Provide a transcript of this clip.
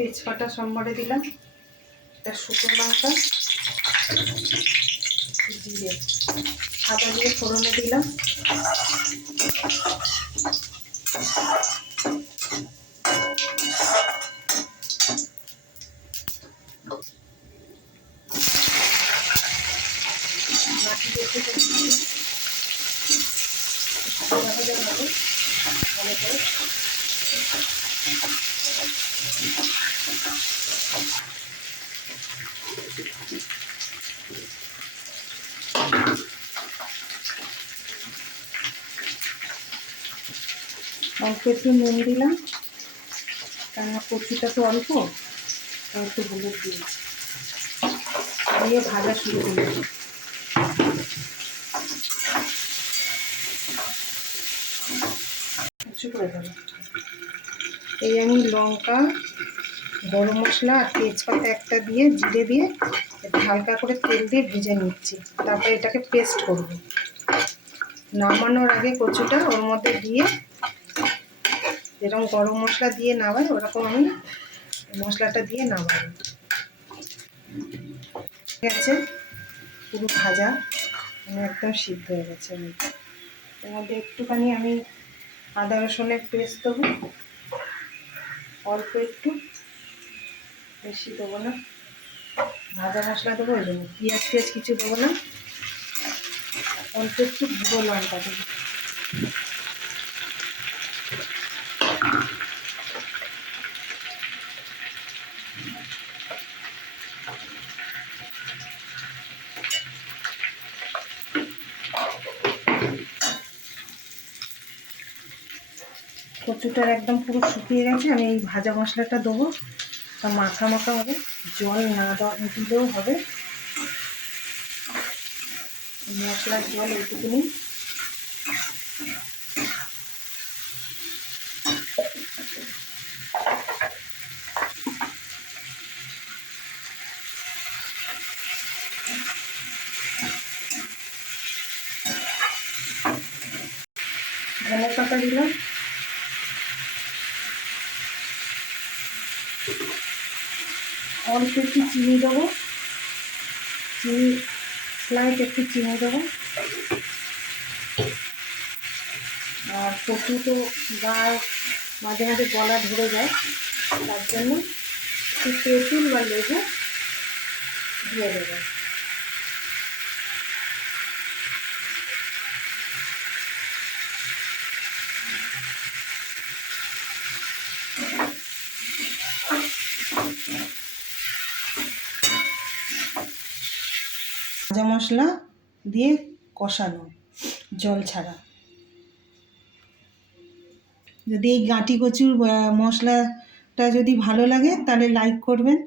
তেজপাতা সম্বরে দিলাম, একটা শুকনো লঙ্কা, জিরে, আদা দিয়ে ফোড়নে দিলাম। অল্প একটু নুন দিলাম, কেননা কচুটা তো অল্প, একটু হলুদ দিয়েছি, দিয়ে ভাজা শুরু করলাম। এই আমি লঙ্কা, গরম মশলা আর তেজপাতা একটা দিয়ে, জিরে দিয়ে একটু হালকা করে তেল দিয়ে ভেজে নিচ্ছি। তারপরে এটাকে পেস্ট করব। নামানোর আগে কচুটা ওর মধ্যে দিয়ে, যেরকম গরম মশলা দিয়ে নামাই ওরকম আমি মশলাটা দিয়ে নামাই। ঠিক আছে, পুরো ভাজা একদম সিদ্ধ হয়ে গেছে। এর মধ্যে একটুখানি আমি আদা রসুনের পেস্ট দেবো, অল্প একটু, বেশি দেবো না। ভাজা মশলা দেবো, ওই জন্য পেঁয়াজ কিছু দেবো না, অল্প একটু গুঁড়ো লঙ্কা দেবো। কচুটার একদম পুরো শুকিয়ে গেছে, আমি এই ভাজা মশলাটা দেবো। তা মাখা মাখা হবে, জল না দিলেও হবে, মশলার জল এইটুকুনি। ধনে পাতা দিলাম, অল্প একটু চিনি দেবো, চিনি স্লাইট একটু চিনি দেবো। আর কচু তো গায়ে মাঝে মাঝে গলা ধরে যায়, তার জন্য একটু তেঁতুল বা লেবু দিয়ে দেবো। ভাজা মশলা দিয়ে কষানো, জল ছাড়া। যদি এই গাঁটি কচুর মশলাটা যদি ভালো লাগে তাহলে লাইক করবেন।